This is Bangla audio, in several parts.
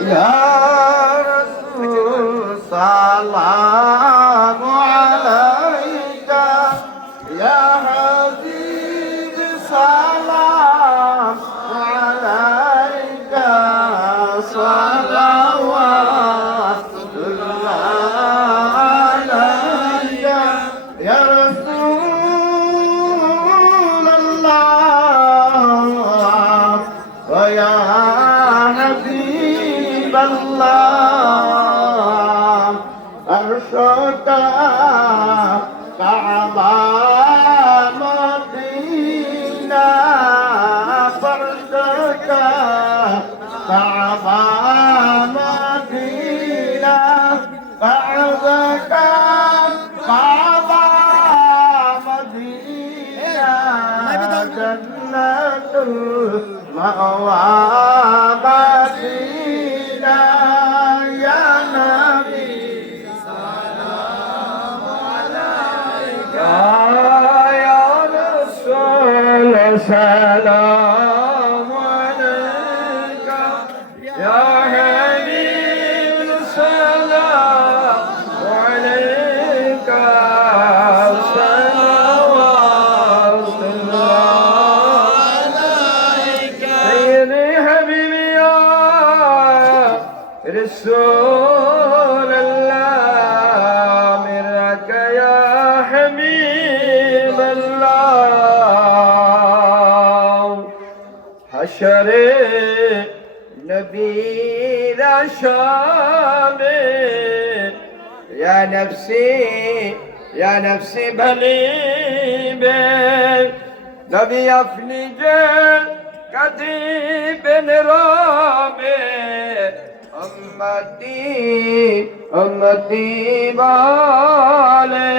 يا رسول سلام عليك يا حبيب سلام عليك صلوات الله عليك يا رسول الله ويا حبيب الله أرشدك كعبة مدينة فرشدك كعبة مدينة بعدك كعبة مدينة جنة المأوى مدينة يا نبي سلام عليك يا رسول سلام عليك يا حبيب سلام عليك صلوات الله عليك سيدي حبيبي يا رسول الله منك يا حبيب الله حشر نبي شامل يا نفسي بليبك نبي أفنج كتيب رامي أمتي بالي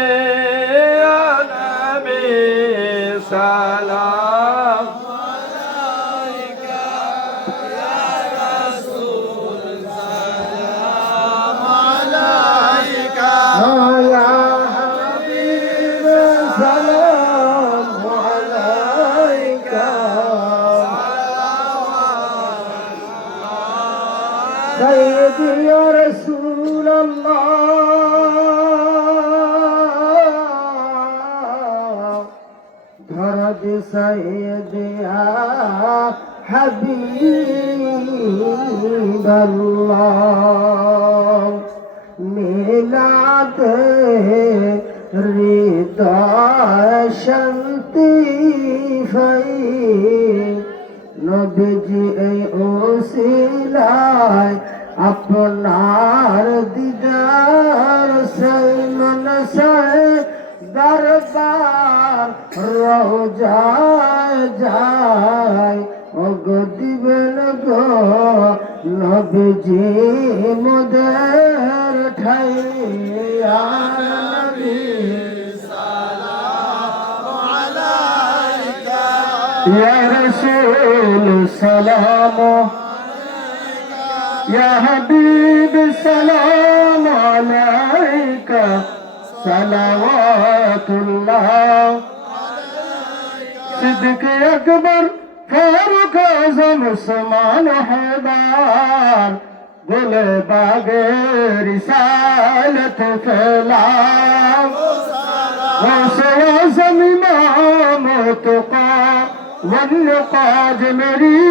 يا نبي سلام عليك يا رسول سلام عليك يا حبيب سلام عليك سيدي يا رسول الله درد سيدي يا حبيب الله ميلاد رضا শান্তি ফাই নবীজি এই ওসিলায় আপনার দিদার সেই মনসায় দরবার রোজায় যায় ওগো দিবেন গো নবীজি মোদের ঠাই ইয়া নবী সালাম আলাইকা ইয়া রাসূল সালাম يا حبيب سلام عليك صلوات الله صدق أكبر فاروق اعظم عثمان حیدر گل باغ رسالت پھیلا غوث اعظم امام تقا والنقاد میری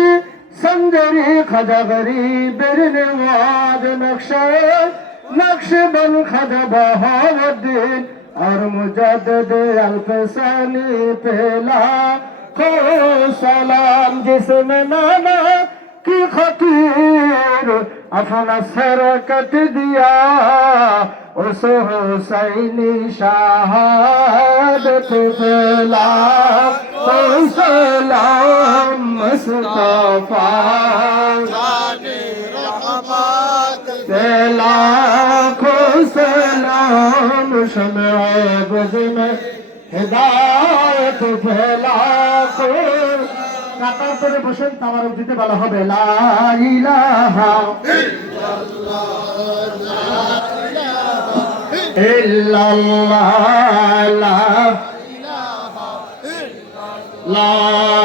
سنجری خدغری برنواد نقش بن خد بہاودین اور مجدد الفسانی پہلا کو سلام جس میں نانا کی خطیر اپنا سر کٹ دیا اس حسینی شہادت پھیلا کو سلام مصطفیٰ پھیلا کو سلام شمع بز میں ہدایت پھیلا کو কাতার করে বসেন তামারক দিতে বলা হবে লা ইলাহা ইল্লাল্লাহ লা ইলাহা ইল্লাল্লাহ